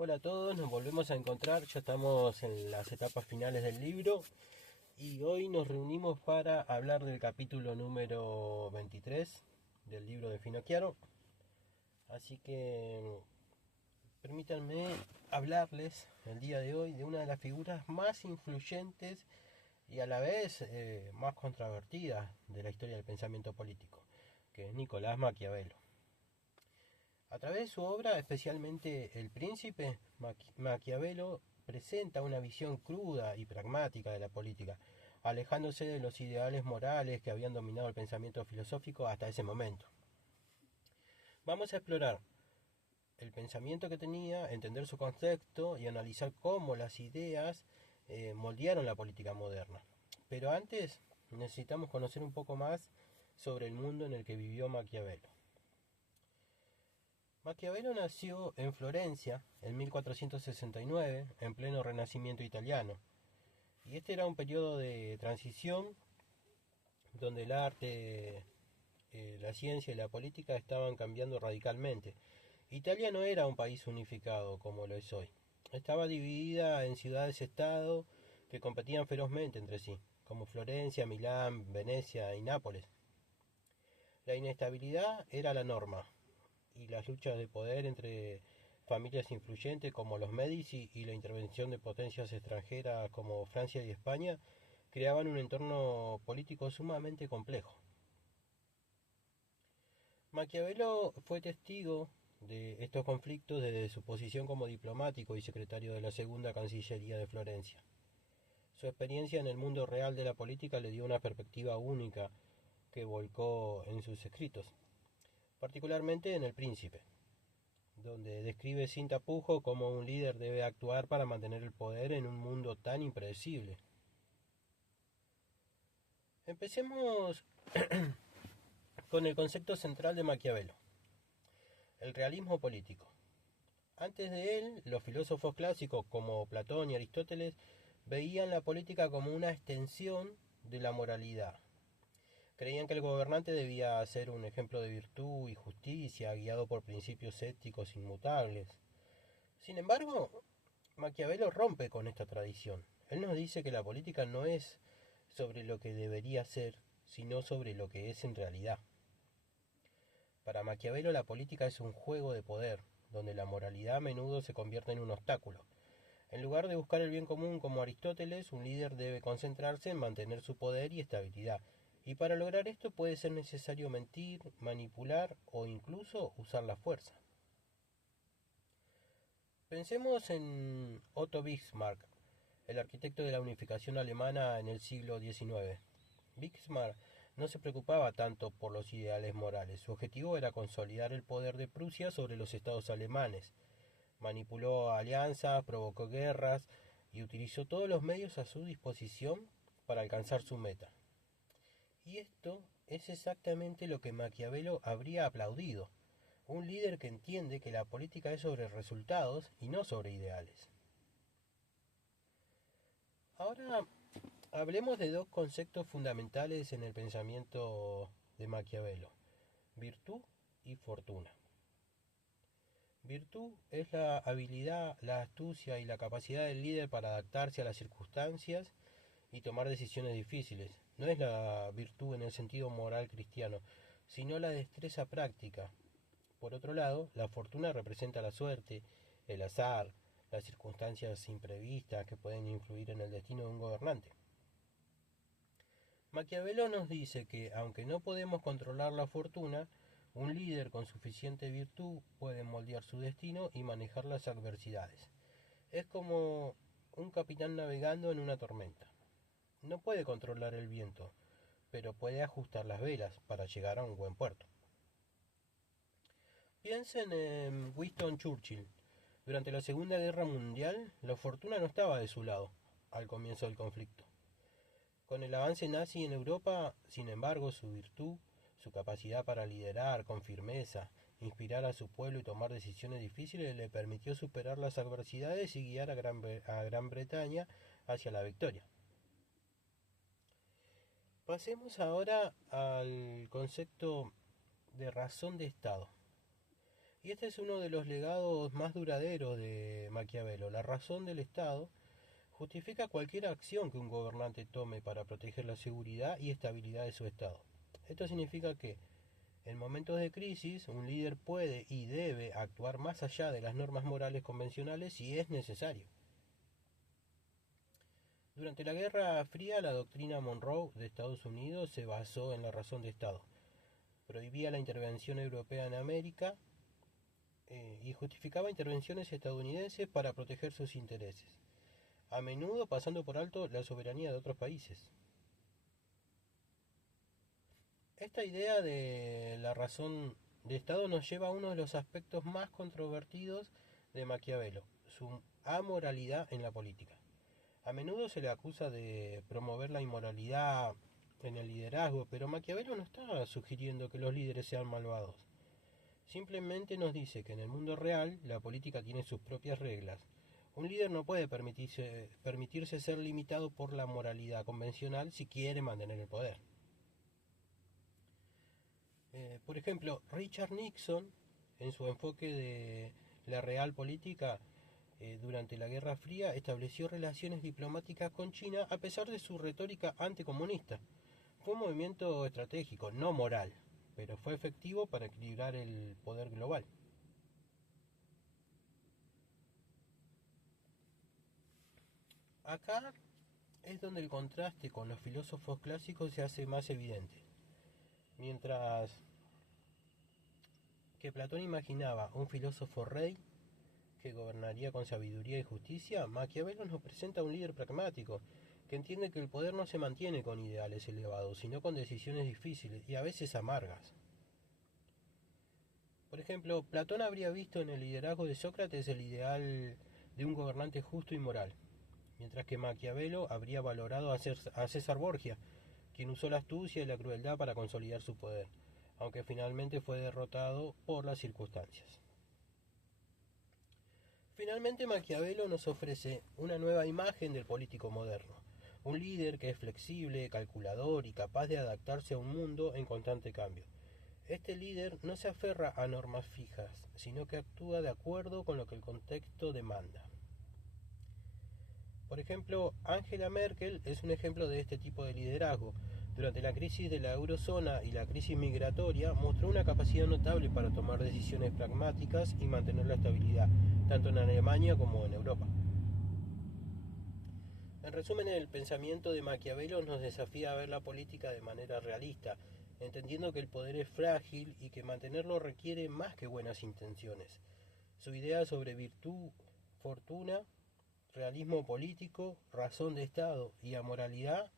Hola a todos, nos volvemos a encontrar, ya estamos en las etapas finales del libro y hoy nos reunimos para hablar del capítulo número 23 del libro de Finocchiaro. Así que permítanme hablarles el día de hoy de una de las figuras más influyentes y a la vez más controvertidas de la historia del pensamiento político, que es Nicolás Maquiavelo. A través de su obra, especialmente El Príncipe, Maquiavelo presenta una visión cruda y pragmática de la política, alejándose de los ideales morales que habían dominado el pensamiento filosófico hasta ese momento. Vamos a explorar el pensamiento que tenía, entender su concepto y analizar cómo las ideas moldearon la política moderna. Pero antes necesitamos conocer un poco más sobre el mundo en el que vivió Maquiavelo. Maquiavelo nació en Florencia en 1469, en pleno Renacimiento italiano, y este era un periodo de transición donde el arte, la ciencia y la política estaban cambiando radicalmente. Italia no era un país unificado como lo es hoy. Estaba dividida en ciudades-estado que competían ferozmente entre sí, como Florencia, Milán, Venecia y Nápoles. La inestabilidad era la norma, y las luchas de poder entre familias influyentes como los Medici y la intervención de potencias extranjeras como Francia y España creaban un entorno político sumamente complejo. Maquiavelo fue testigo de estos conflictos desde su posición como diplomático y secretario de la Segunda Cancillería de Florencia. Su experiencia en el mundo real de la política le dio una perspectiva única que volcó en sus escritos, particularmente en El Príncipe, donde describe sin tapujo cómo un líder debe actuar para mantener el poder en un mundo tan impredecible. Empecemos con el concepto central de Maquiavelo, el realismo político. Antes de él, los filósofos clásicos como Platón y Aristóteles veían la política como una extensión de la moralidad. Creían que el gobernante debía ser un ejemplo de virtud y justicia, guiado por principios éticos inmutables. Sin embargo, Maquiavelo rompe con esta tradición. Él nos dice que la política no es sobre lo que debería ser, sino sobre lo que es en realidad. Para Maquiavelo la política es un juego de poder, donde la moralidad a menudo se convierte en un obstáculo. En lugar de buscar el bien común como Aristóteles, un líder debe concentrarse en mantener su poder y estabilidad. Y para lograr esto puede ser necesario mentir, manipular o incluso usar la fuerza. Pensemos en Otto Bismarck, el arquitecto de la unificación alemana en el siglo XIX. Bismarck no se preocupaba tanto por los ideales morales, su objetivo era consolidar el poder de Prusia sobre los estados alemanes. Manipuló alianzas, provocó guerras y utilizó todos los medios a su disposición para alcanzar su meta. Y esto es exactamente lo que Maquiavelo habría aplaudido, un líder que entiende que la política es sobre resultados y no sobre ideales. Ahora hablemos de dos conceptos fundamentales en el pensamiento de Maquiavelo, virtud y fortuna. Virtud es la habilidad, la astucia y la capacidad del líder para adaptarse a las circunstancias y tomar decisiones difíciles. No es la virtud en el sentido moral cristiano, sino la destreza práctica. Por otro lado, la fortuna representa la suerte, el azar, las circunstancias imprevistas que pueden influir en el destino de un gobernante. Maquiavelo nos dice que, aunque no podemos controlar la fortuna, un líder con suficiente virtud puede moldear su destino y manejar las adversidades. Es como un capitán navegando en una tormenta. No puede controlar el viento, pero puede ajustar las velas para llegar a un buen puerto. Piensen en Winston Churchill. Durante la Segunda Guerra Mundial, la fortuna no estaba de su lado al comienzo del conflicto. Con el avance nazi en Europa, sin embargo, su virtud, su capacidad para liderar con firmeza, inspirar a su pueblo y tomar decisiones difíciles le permitió superar las adversidades y guiar a Gran Bretaña hacia la victoria. Pasemos ahora al concepto de razón de Estado. Y este es uno de los legados más duraderos de Maquiavelo. La razón del Estado justifica cualquier acción que un gobernante tome para proteger la seguridad y estabilidad de su Estado. Esto significa que en momentos de crisis un líder puede y debe actuar más allá de las normas morales convencionales si es necesario. Durante la Guerra Fría, la doctrina Monroe de Estados Unidos se basó en la razón de Estado. Prohibía la intervención europea en América y justificaba intervenciones estadounidenses para proteger sus intereses, a menudo pasando por alto la soberanía de otros países. Esta idea de la razón de Estado nos lleva a uno de los aspectos más controvertidos de Maquiavelo, su amoralidad en la política. A menudo se le acusa de promover la inmoralidad en el liderazgo, pero Maquiavelo no está sugiriendo que los líderes sean malvados. Simplemente nos dice que en el mundo real la política tiene sus propias reglas. Un líder no puede permitirse ser limitado por la moralidad convencional si quiere mantener el poder. Por ejemplo, Richard Nixon, en su enfoque de la real política durante la Guerra Fría, estableció relaciones diplomáticas con China a pesar de su retórica anticomunista. Fue un movimiento estratégico, no moral, pero fue efectivo para equilibrar el poder global. Acá es donde el contraste con los filósofos clásicos se hace más evidente. Mientras que Platón imaginaba un filósofo rey que gobernaría con sabiduría y justicia, Maquiavelo nos presenta un líder pragmático que entiende que el poder no se mantiene con ideales elevados, sino con decisiones difíciles y a veces amargas. Por ejemplo, Platón habría visto en el liderazgo de Sócrates el ideal de un gobernante justo y moral, mientras que Maquiavelo habría valorado a César Borgia, quien usó la astucia y la crueldad para consolidar su poder, aunque finalmente fue derrotado por las circunstancias. Finalmente Maquiavelo nos ofrece una nueva imagen del político moderno, un líder que es flexible, calculador y capaz de adaptarse a un mundo en constante cambio. Este líder no se aferra a normas fijas, sino que actúa de acuerdo con lo que el contexto demanda. Por ejemplo, Angela Merkel es un ejemplo de este tipo de liderazgo. Durante la crisis de la eurozona y la crisis migratoria, mostró una capacidad notable para tomar decisiones pragmáticas y mantener la estabilidad, tanto en Alemania como en Europa. En resumen, el pensamiento de Maquiavelo nos desafía a ver la política de manera realista, entendiendo que el poder es frágil y que mantenerlo requiere más que buenas intenciones. Su idea sobre virtud, fortuna, realismo político, razón de Estado y amoralidad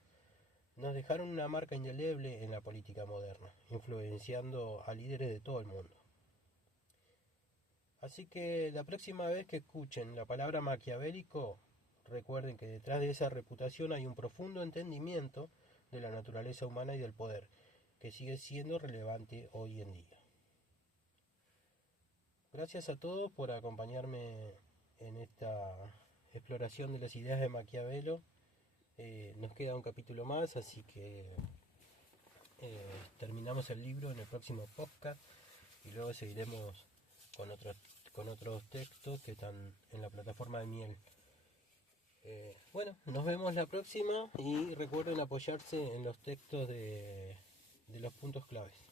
nos dejaron una marca indeleble en la política moderna, influenciando a líderes de todo el mundo. Así que la próxima vez que escuchen la palabra maquiavélico, recuerden que detrás de esa reputación hay un profundo entendimiento de la naturaleza humana y del poder, que sigue siendo relevante hoy en día. Gracias a todos por acompañarme en esta exploración de las ideas de Maquiavelo. Nos queda un capítulo más, así que terminamos el libro en el próximo podcast y luego seguiremos con otros textos que están en la plataforma de Miel. Bueno, nos vemos la próxima y recuerden apoyarse en los textos de los puntos claves.